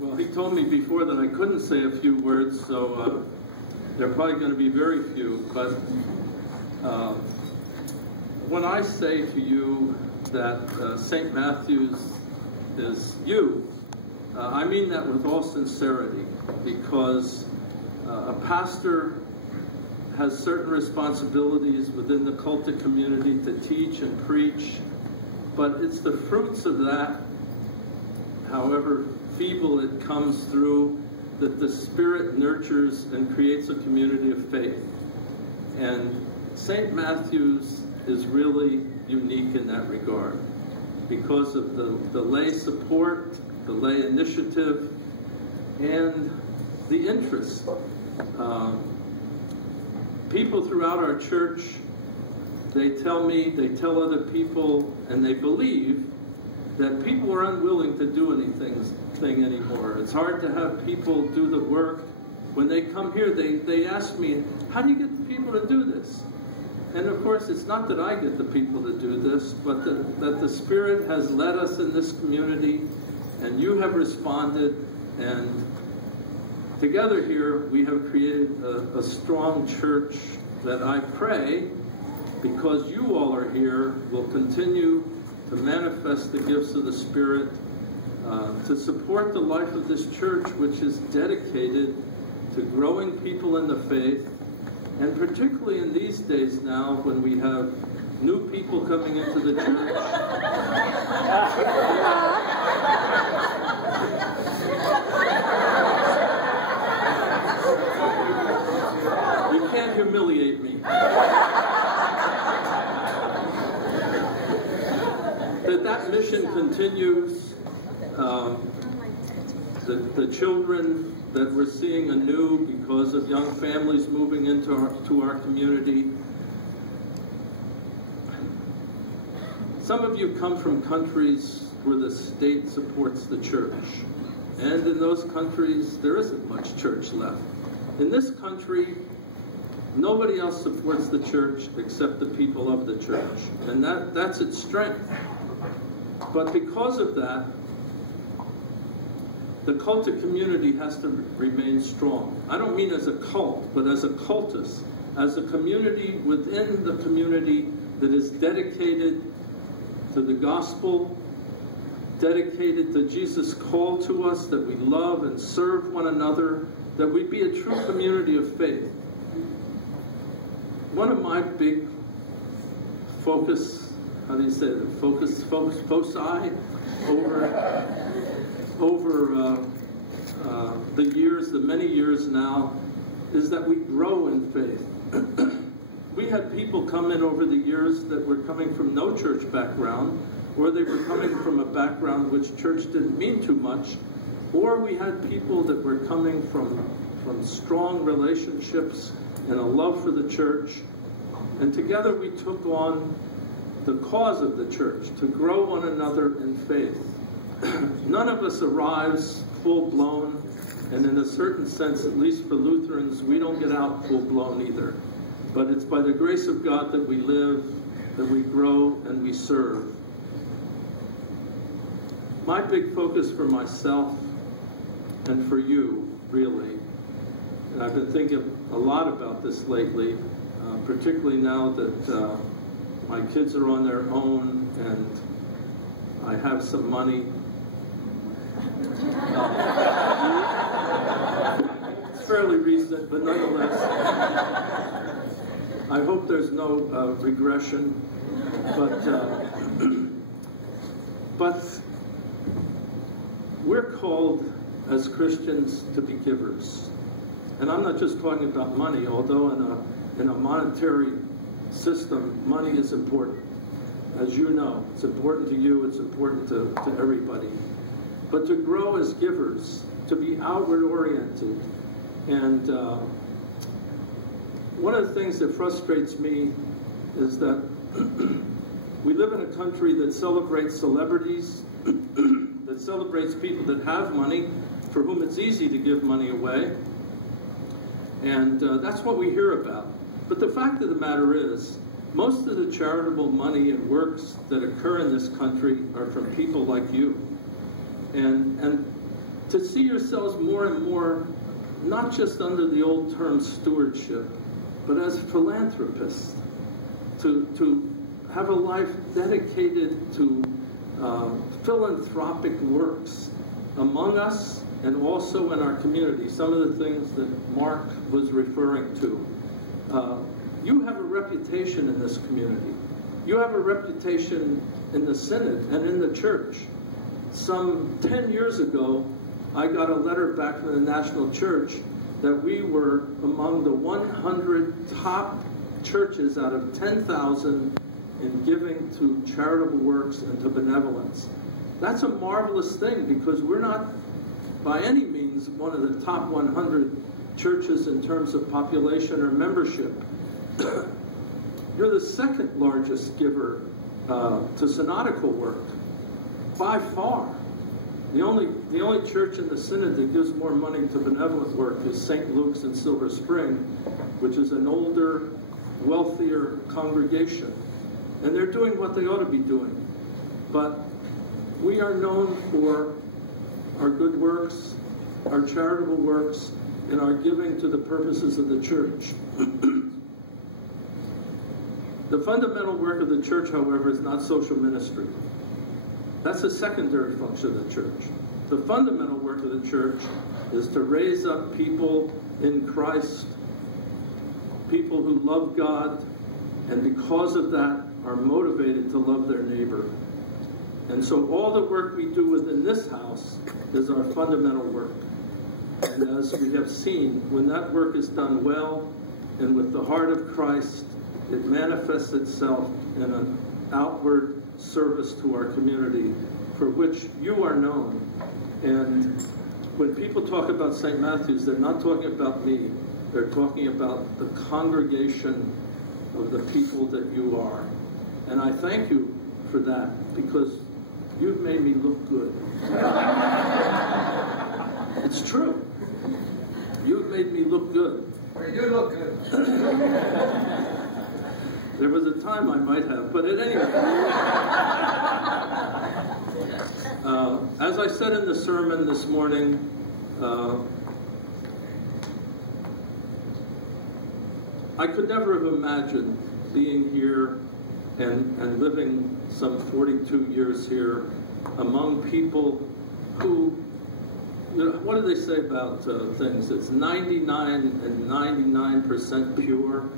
Well, he told me before that I couldn't say a few words, so they're probably going to be very few. But when I say to you that St. Matthew's is you, I mean that with all sincerity, because a pastor has certain responsibilities within the cultic community to teach and preach, but it's the fruits of that, however feeble it comes through, that the Spirit nurtures and creates a community of faith. And St. Matthew's is really unique in that regard because of the lay support, the lay initiative, and the interest. People throughout our church, they tell me, they tell other people, and they believe that people are unwilling to do anything anymore. It's hard to have people do the work. When they come here, they ask me, how do you get the people to do this? And of course, it's not that I get the people to do this, but that the Spirit has led us in this community, and you have responded, and together here, we have created a strong church that I pray, because you all are here, will continue to manifest the gifts of the Spirit, to support the life of this church, which is dedicated to growing people in the faith, and particularly in these days now when we have new people coming into the church. You can't humiliate me. That mission continues. The children that we're seeing anew because of young families moving into our community. Some of you come from countries where the state supports the church. And in those countries, there isn't much church left. In this country, nobody else supports the church except the people of the church. And that's its strength. But because of that, the cultic community has to remain strong. I don't mean as a cult, but as a cultus, as a community within the community that is dedicated to the gospel, dedicated to Jesus' call to us, that we love and serve one another, that we be a true community of faith. One of my big foci over the years, the many years now, is that we grow in faith. We had people come in over the years that were coming from no church background, or they were coming from a background which church didn't mean too much, or we had people that were coming from strong relationships and a love for the church, and together we took on the cause of the church, to grow one another in faith. None of us arrives full-blown, and in a certain sense, at least for Lutherans, we don't get out full-blown either. But it's by the grace of God that we live, that we grow, and we serve. My big focus for myself and for you, really, and I've been thinking a lot about this lately, particularly now that my kids are on their own and I have some money. It's fairly recent, but nonetheless, I hope there's no regression. But we're called as Christians to be givers. And I'm not just talking about money, although in a monetary system, money is important. As you know, it's important to you, it's important to everybody. But to grow as givers, to be outward-oriented. And one of the things that frustrates me is that we live in a country that celebrates celebrities, that celebrates people that have money, for whom it's easy to give money away. And that's what we hear about. But the fact of the matter is, most of the charitable money and works that occur in this country are from people like you. And to see yourselves more and more, not just under the old term stewardship, but as philanthropists, to have a life dedicated to philanthropic works among us and also in our community. Some of the things that Mark was referring to. You have a reputation in this community. You have a reputation in the Synod and in the church. Some 10 years ago, I got a letter back from the National Church that we were among the 100 top churches out of 10,000 in giving to charitable works and to benevolence. That's a marvelous thing, because we're not by any means one of the top 100 churches in terms of population or membership. You're the second largest giver to synodical work, by far. The only church in the Synod that gives more money to benevolent work is St. Luke's in Silver Spring, which is an older, wealthier congregation. And they're doing what they ought to be doing. But we are known for our good works, our charitable works, and our giving to the purposes of the church. The fundamental work of the church, however, is not social ministry. That's a secondary function of the church. The fundamental work of the church is to raise up people in Christ, people who love God, and because of that are motivated to love their neighbor. And so all the work we do within this house is our fundamental work. And as we have seen, when that work is done well and with the heart of Christ, it manifests itself in an outward service to our community for which you are known. And when people talk about St. Matthew's, they're not talking about me. They're talking about the congregation of the people that you are. And I thank you for that, because you've made me look good. It's true. You've made me look good. You do look good. There was a time I might have, but at any rate. As I said in the sermon this morning, I could never have imagined being here and living some 42 years here among people who, what do they say about things? It's 99 and 99% pure,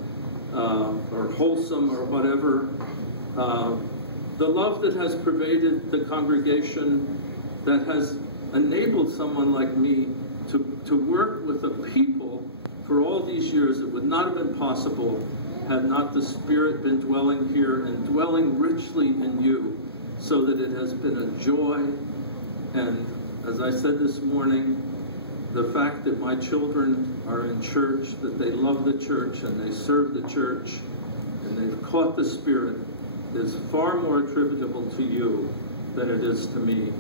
or wholesome, or whatever. The love that has pervaded the congregation, that has enabled someone like me to work with the people for all these years. It would not have been possible had not the Spirit been dwelling here and dwelling richly in you, so that it has been a joy. And as I said this morning, the fact that my children are in church, that they love the church and they serve the church and they've caught the Spirit, is far more attributable to you than it is to me,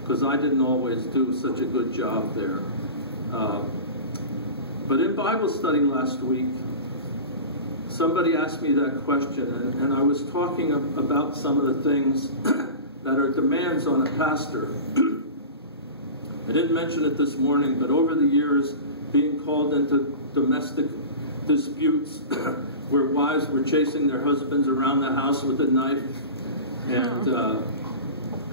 because I didn't always do such a good job there. But in Bible study last week, somebody asked me that question, and I was talking about some of the things that are demands on a pastor. I didn't mention it this morning, but over the years, being called into domestic disputes where wives were chasing their husbands around the house with a knife, and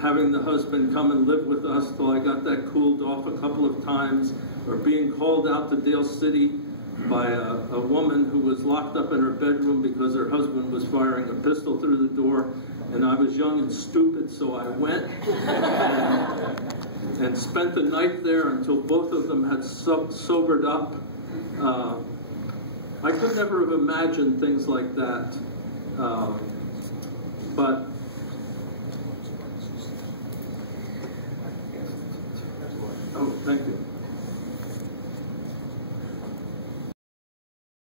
having the husband come and live with us till I got that cooled off a couple of times, or being called out to Dale City by a woman who was locked up in her bedroom because her husband was firing a pistol through the door, and I was young and stupid, so I went and spent the night there until both of them had sobered up. I could never have imagined things like that, but oh, thank you.